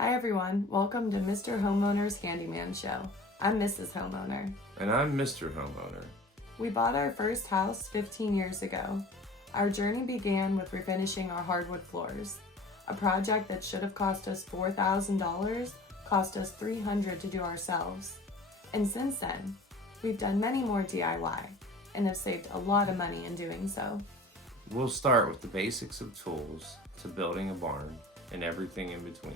Hi everyone, welcome to Mr. Homeowner's Handyman Show. I'm Mrs. Homeowner. And I'm Mr. Homeowner. We bought our first house 15 years ago. Our journey began with refinishing our hardwood floors. A project that should have cost us $4,000 cost us $300 to do ourselves. And since then, we've done many more DIY and have saved a lot of money in doing so. We'll start with the basics of tools to building a barn and everything in between.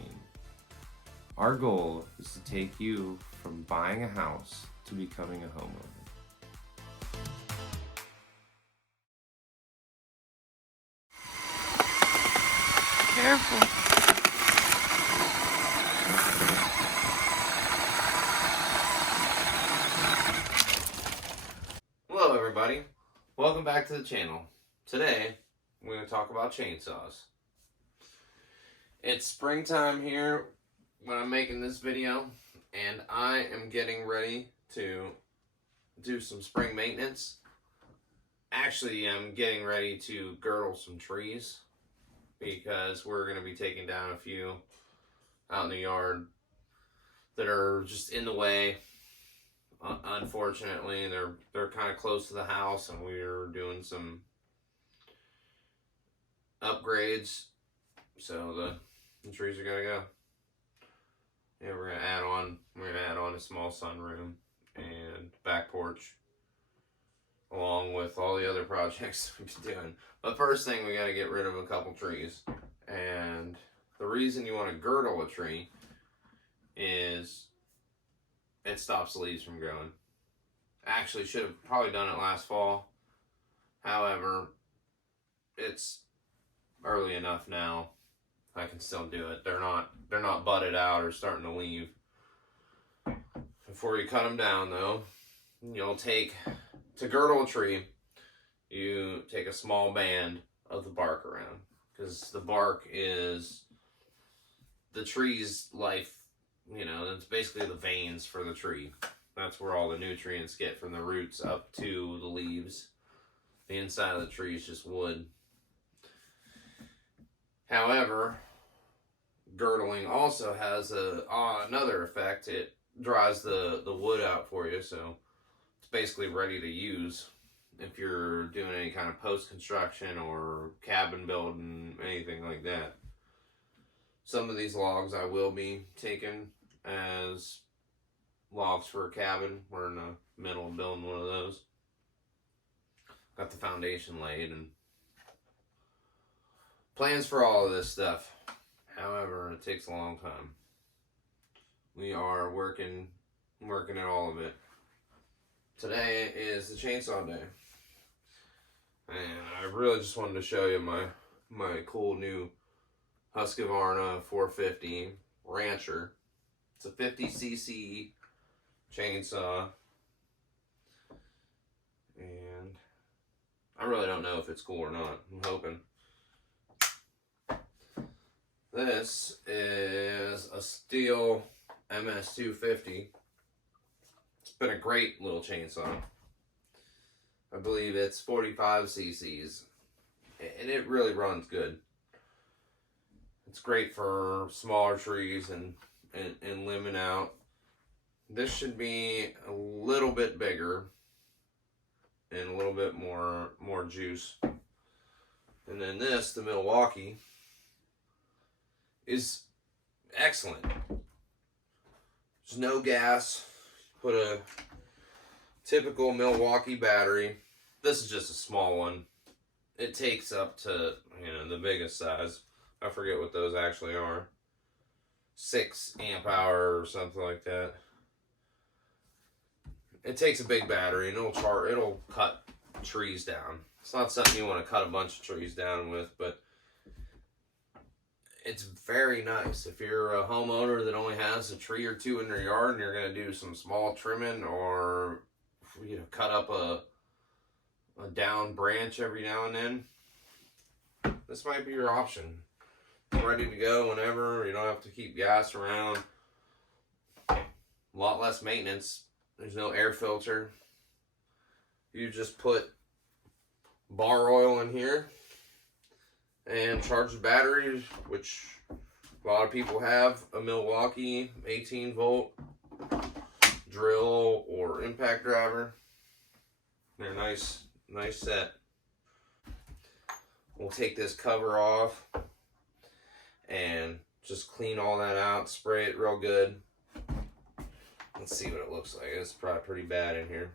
Our goal is to take you from buying a house to becoming a homeowner. Careful. Hello everybody, welcome back to the channel. Today, we're going to talk about chainsaws. It's springtime here when I'm making this video, and I am getting ready to do some spring maintenance. Actually, I'm getting ready to girdle some trees because we're going to be taking down a few out in the yard that are just in the way. Unfortunately, they're kind of close to the house, and we're doing some upgrades, so the trees are gonna go. Yeah, we're gonna add on a small sunroom and back porch, along with all the other projects we've been doing. But first thing, we gotta get rid of a couple trees, and the reason you want to girdle a tree is it stops leaves from growing. Actually, should have probably done it last fall. However, it's early enough now. I can still do it. They're not budded out or starting to leave. Before you cut them down, though, you'll take, to girdle a tree, you take a small band of the bark around, because the bark is the tree's life. You know, it's basically the veins for the tree. That's where all the nutrients get from the roots up to the leaves. The inside of the tree is just wood. However, girdling also has another effect. It dries the wood out for you, so it's basically ready to use if you're doing any kind of post-construction or cabin building, anything like that. Some of these logs I will be taking as logs for a cabin. We're in the middle of building one of those. Got the foundation laid and plans for all of this stuff. However, it takes a long time. We are working at all of it. Today is the chainsaw day. And I really just wanted to show you my cool new Husqvarna 450 Rancher. It's a 50cc chainsaw, and I really don't know if it's cool or not. I'm hoping. This is a Steel MS250. It's been a great little chainsaw. I believe it's 45 cc's, and it really runs good. It's great for smaller trees and limbing out. This should be a little bit bigger and a little bit more juice. And then this, the Milwaukee, is excellent. There's no gas. Put a typical Milwaukee battery. This is just a small one. It takes up to, the biggest size. I forget what those actually are. 6 amp hour or something like that. It takes a big battery and it'll cut trees down. It's not something you want to cut a bunch of trees down with, but it's very nice. If you're a homeowner that only has a tree or two in their yard and you're going to do some small trimming or cut up a down branch every now and then, this might be your option. Ready to go whenever. You don't have to keep gas around. A lot less maintenance. There's no air filter. You just put bar oil in here and charge the battery, which A lot of people have a Milwaukee 18-volt drill or impact driver. They're nice set. We'll take this cover off and just clean all that out, spray it real good. Let's see what it looks like. It's probably pretty bad in here.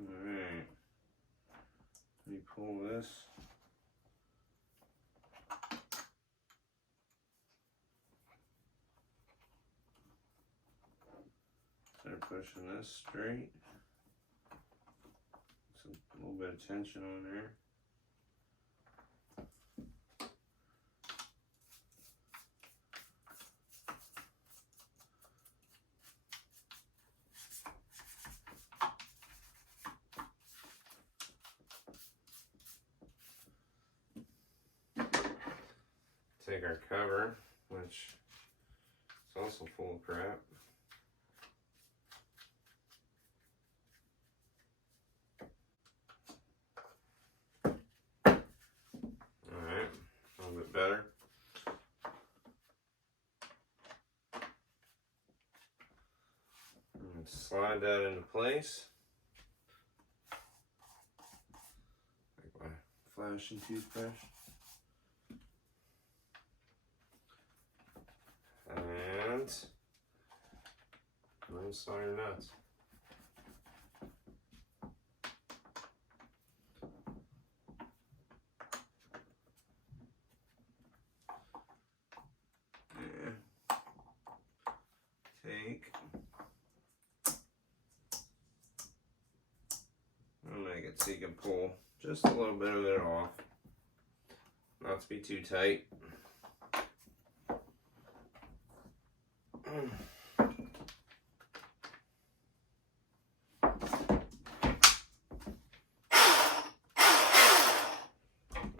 Alright. Let me pull this. Start pushing this straight. A little bit of tension on there. Take our cover, which is also full of crap. Alright, a little bit better. And slide that into place. Like my flashing toothbrush. And install your nuts. And take and make it so you can pull just a little bit of it off. Not to be too tight.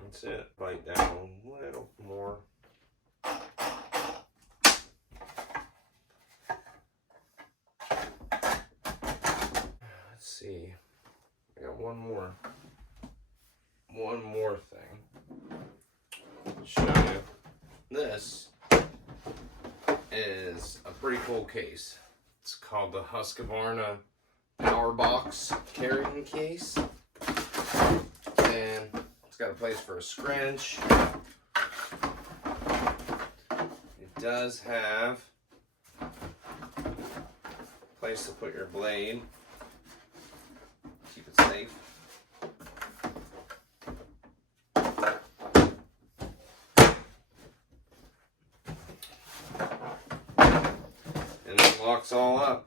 That's it. Bite down a little more. Let's see. I got one more thing to show you. This is a pretty cool case. It's called the Husqvarna Power Box carrying case, and it's got a place for a scrunch. It does have a place to put your blade. Keep it safe. And it locks all up.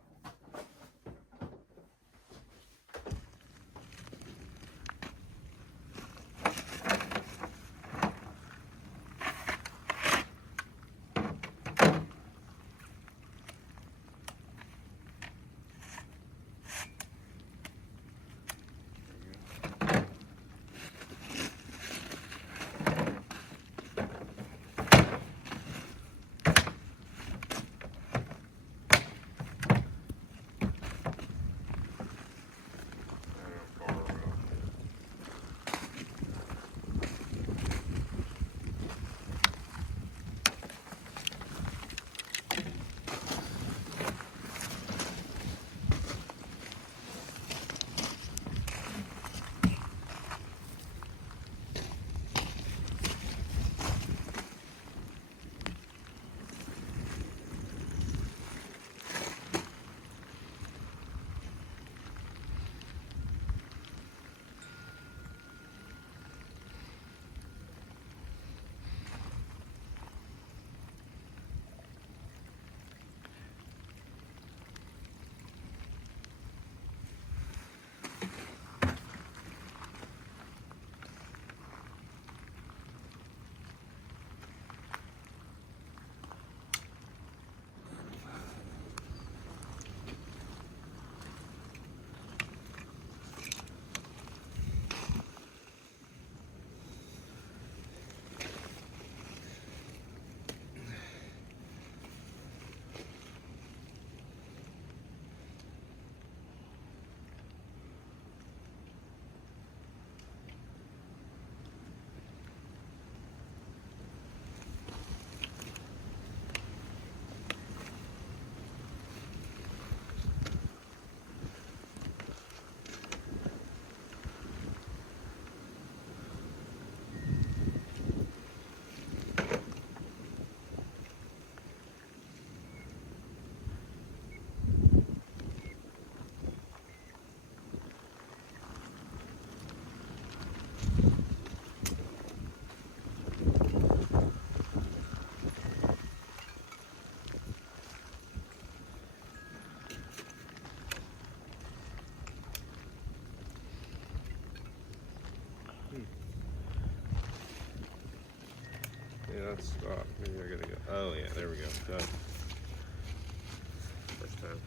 not stop. Maybe I gotta go. Oh yeah, there we go. Done. First time.